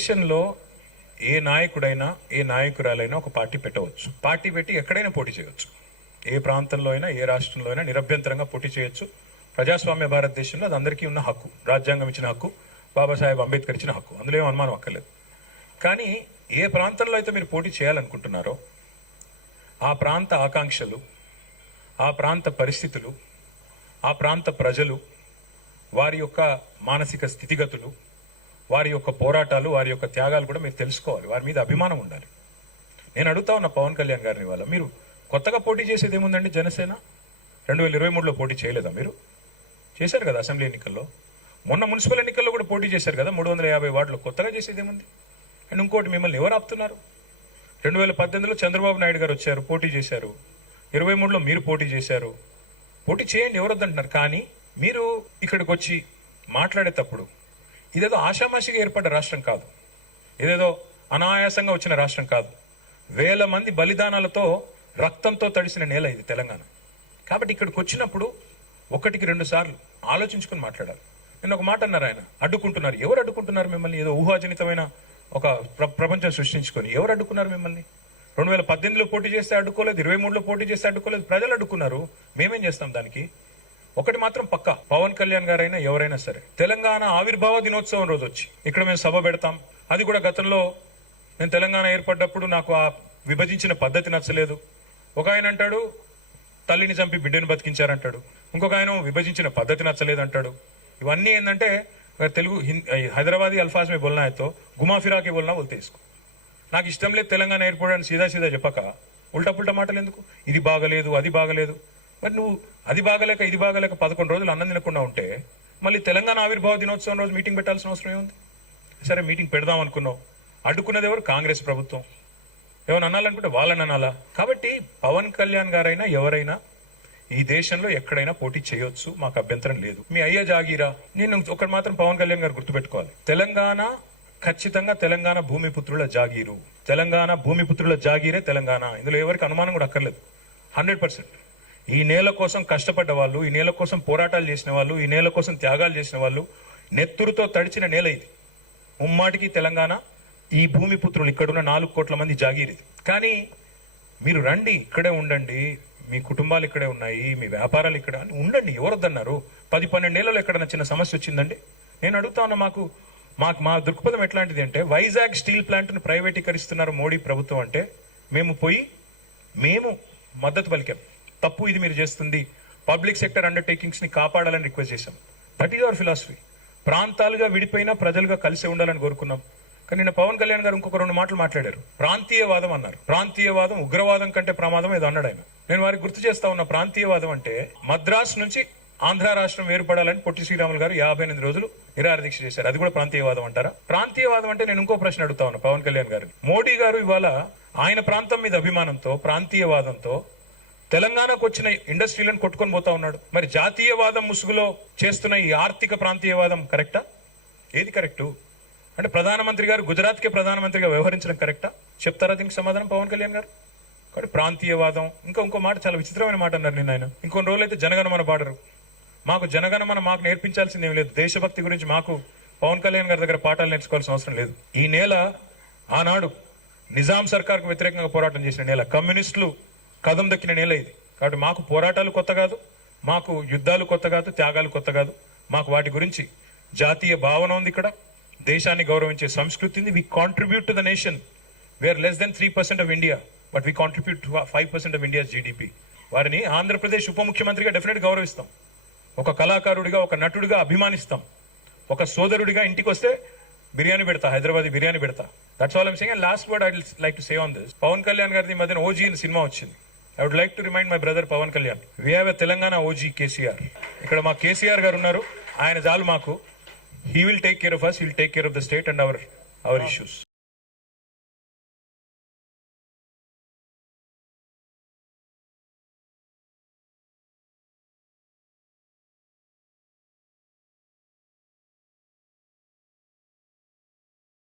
దేశంలో ఏ నాయకుడైనా ఏ నాయకురాలైనా ఒక పార్టీ పెట్టవచ్చు. పార్టీ పెట్టి ఎక్కడైనా పోటీ చేయవచ్చు. ఏ ప్రాంతంలో అయినా ఏ రాష్ట్రంలో అయినా నిరభ్యంతరంగా పోటీ చేయొచ్చు. ప్రజాస్వామ్య భారతదేశంలో అది అందరికీ ఉన్న హక్కు, రాజ్యాంగం ఇచ్చిన హక్కు, బాబాసాహెబ్ అంబేద్కర్ ఇచ్చిన హక్కు, అందులో ఏం అనుమానం అక్కర్లేదు. కానీ ఏ ప్రాంతంలో అయితే మీరు పోటీ చేయాలనుకుంటున్నారో ఆ ప్రాంత ఆకాంక్షలు, ఆ ప్రాంత పరిస్థితులు, ఆ ప్రాంత ప్రజలు, వారి యొక్క మానసిక స్థితిగతులు, వారి యొక్క పోరాటాలు, వారి యొక్క త్యాగాలు కూడా మీరు తెలుసుకోవాలి. వారి మీద అభిమానం ఉండాలి. నేను అడుగుతా ఉన్న పవన్ కళ్యాణ్ గారిని వాళ్ళ, మీరు కొత్తగా పోటీ చేసేది ఏముందండి? జనసేన 2023లో పోటీ చేయలేదా? మీరు చేశారు కదా అసెంబ్లీ ఎన్నికల్లో. మొన్న మున్సిపల్ ఎన్నికల్లో కూడా పోటీ చేశారు కదా 350 వార్డులో. కొత్తగా చేసేది ఏముంది? అండ్ ఇంకోటి, మిమ్మల్ని ఎవరు ఆపుతున్నారు? 2018లో చంద్రబాబు నాయుడు గారు వచ్చారు, పోటీ చేశారు. 23లో మీరు పోటీ చేశారు. పోటీ చేయండి, ఎవరు వద్దంటున్నారు. కానీ మీరు ఇక్కడికి వచ్చి మాట్లాడేటప్పుడు ఇదేదో ఆషామాషిగా ఏర్పడ్డ రాష్ట్రం కాదు, ఇదేదో అనాయాసంగా వచ్చిన రాష్ట్రం కాదు. వేల మంది బలిదానాలతో, రక్తంతో తడిసిన నేల ఇది తెలంగాణ. కాబట్టి ఇక్కడికి వచ్చినప్పుడు 1-2 సార్లు ఆలోచించుకుని మాట్లాడాలి. నేను ఒక మాట అన్నారు, ఆయన అడ్డుకుంటున్నారు. ఎవరు అడ్డుకుంటున్నారు మిమ్మల్ని? ఏదో ఊహాజనితమైన ఒక ప్రపంచం సృష్టించుకొని ఎవరు అడ్డుకున్నారు మిమ్మల్ని? 2018లో పోటీ చేస్తే అడ్డుకోలేదు, 23లో పోటీ చేస్తే అడ్డుకోలేదు. ప్రజలు అడ్డుకున్నారు. మేమేం చేస్తాం దానికి? ఒకటి మాత్రం పక్కా, పవన్ కళ్యాణ్ గారైనా ఎవరైనా సరే తెలంగాణ ఆవిర్భావ దినోత్సవం రోజు వచ్చి ఇక్కడ మేము సభ పెడతాం. అది కూడా గతంలో నేను తెలంగాణ ఏర్పడ్డప్పుడు నాకు ఆ విభజించిన పద్ధతి నచ్చలేదు. ఒక ఆయన అంటాడు తల్లిని చంపి బిడ్డను బతికించారంటాడు, ఇంకొక ఆయన విభజించిన పద్ధతి నచ్చలేదు అంటాడు. ఇవన్నీ ఏంటంటే తెలుగు హైదరాబాదీ అల్ఫాజ్ మే బోల్నా అయితే గుమా ఫిరాకే బోల్నా బోల్తే ఇసుకో. నాకు ఇష్టం లేదు తెలంగాణ ఏర్పడని సీదా చెప్పక ఉల్టా పుల్టా మాటలు ఎందుకు? ఇది బాగలేదు, అది బాగలేదు. మరి నువ్వు అది బాగలేక ఇది బాగలేక 11 రోజులు అన్నం తినకుండా ఉంటే మళ్ళీ తెలంగాణ ఆవిర్భావ దినోత్సవం రోజు మీటింగ్ పెట్టాల్సిన అవసరం ఏముంది? సరే మీటింగ్ పెడదాం అనుకున్నావు, అడ్డుకున్నది ఎవరు? కాంగ్రెస్ ప్రభుత్వం. ఏమైనా అనాలనుకుంటే వాళ్ళని అనాలా? కాబట్టి పవన్ కళ్యాణ్ గారైనా ఎవరైనా ఈ దేశంలో ఎక్కడైనా పోటీ చేయొచ్చు, మాకు అభ్యంతరం లేదు. మీ అయ్యా జాగీరా. నేను ఒకటి మాత్రం పవన్ కళ్యాణ్ గారు గుర్తుపెట్టుకోవాలి, తెలంగాణ ఖచ్చితంగా తెలంగాణ భూమిపుత్రుల జాగీరు. తెలంగాణ భూమిపుత్రుల జాగీరే తెలంగాణ. ఇందులో ఎవరికి అనుమానం కూడా అక్కర్లేదు. 100%. ఈ నేల కోసం కష్టపడ్డ వాళ్ళు, ఈ నేల కోసం పోరాటాలు చేసిన వాళ్ళు, ఈ నేల కోసం త్యాగాలు చేసిన వాళ్ళు, నెత్తురుతో తడిచిన నేల ఇది. ముమ్మాటికి తెలంగాణ ఈ భూమిపుత్రులు, ఇక్కడున్న 4 కోట్ల మంది జాగీరిది. కానీ మీరు రండి, ఇక్కడే ఉండండి, మీ కుటుంబాలు ఇక్కడే ఉన్నాయి, మీ వ్యాపారాలు ఇక్కడ ఉండండి, ఎవరొద్దన్నారు? 10-12 ఏళ్లలో ఎక్కడన్నా చిన్న సమస్య వచ్చిందండి? నేను అడుగుతా ఉన్నా, మా దృక్పథం ఎట్లాంటిది అంటే, వైజాగ్ స్టీల్ ప్లాంట్ను ప్రైవేటీకరిస్తున్నారు మోడీ ప్రభుత్వం అంటే మేము మద్దతు పలికాం. తప్పు ఇది మీరు చేస్తుంది, పబ్లిక్ సెక్టర్ అండర్టేకింగ్స్ ని కాపాడాలని రిక్వెస్ట్ చేశాం. That is our philosophy. ప్రాంతాలుగా విడిపోయినా ప్రజలుగా కలిసి ఉండాలని కోరుకున్నాం. కానీ నిన్న పవన్ కళ్యాణ్ గారు ఇంకొక 2 మాటలు మాట్లాడారు. ప్రాంతీయవాదం అన్నారు. ప్రాంతీయవాదం ఉగ్రవాదం కంటే ప్రమాదం ఏదో అన్నాడు ఆయన. నేను వారికి గుర్తు చేస్తా ఉన్న, ప్రాంతీయవాదం అంటే మద్రాసు నుంచి ఆంధ్ర రాష్ట్రం ఏర్పడాలని పొట్టి శ్రీరాములు గారు 58 రోజులు నిరాహార దీక్ష చేశారు. అది కూడా ప్రాంతీయవాదం అంటారా? ప్రాంతీయవాదం అంటే నేను ఇంకో ప్రశ్న అడుగుతా ఉన్నా పవన్ కళ్యాణ్ గారిని. మోడీ గారు ఇవాళ ఆయన ప్రాంతం మీద అభిమానంతో, ప్రాంతీయవాదంతో తెలంగాణకు వచ్చిన ఇండస్ట్రీలను కొట్టుకొని పోతా ఉన్నాడు. మరి జాతీయవాదం ముసుగులో చేస్తున్న ఈ ఆర్థిక ప్రాంతీయవాదం కరెక్టా? ఏది కరెక్టు? అంటే ప్రధానమంత్రి గారు గుజరాత్కే ప్రధానమంత్రిగా వ్యవహరించడం కరెక్టా? చెప్తారా దీనికి సమాధానం పవన్ కళ్యాణ్ గారు? కాబట్టి ప్రాంతీయవాదం. ఇంకో మాట, చాలా విచిత్రమైన మాట అన్నారు నిన్న ఆయన. ఇంకొన్ని రోజులైతే జనగణమన పాడరు. మాకు జనగణమన మాకు నేర్పించాల్సింది ఏం లేదు. దేశభక్తి గురించి మాకు పవన్ కళ్యాణ్ గారి దగ్గర పాఠాలు నేర్చుకోవాల్సిన అవసరం లేదు. ఈ నేల ఆనాడు నిజాం సర్కార్కు వ్యతిరేకంగా పోరాటం చేసిన నేల, కమ్యూనిస్టులు కదం దక్కిన నేల ఇది. కాబట్టి మాకు పోరాటాలు కొత్త కాదు, మాకు యుద్ధాలు కొత్త కాదు, త్యాగాలు కొత్త కాదు. మాకు వాటి గురించి జాతీయ భావన ఉంది. ఇక్కడ దేశాన్ని గౌరవించే సంస్కృతి ఉంది. We contribute to the nation. We are less than 3% of India, but we contribute 5% of India's GDP. వారిని ఆంధ్రప్రదేశ్ ఉప ముఖ్యమంత్రిగా డెఫినెట్ గౌరవిస్తాం. ఒక కళాకారుడిగా, ఒక నటుడిగా అభిమానిస్తాం. ఒక సోదరుడిగా ఇంటికి వస్తే బిర్యానీ పెడతా, హైదరాబాద్ బిర్యానీ పెడతా. That's all I'm saying. And last word I would like to say on this. Pawan Kalyan గారి మధ్యన ఓజీ అనే సినిమా వచ్చింది. I would like to remind my brother Pawan Kalyan, we have a Telangana OG KCR. ఇక్కడ మా కేసీఆర్ గారు ఉన్నారు, ఆయన చాలు మాకు. He will take care of us, he will take care of the state and our issues.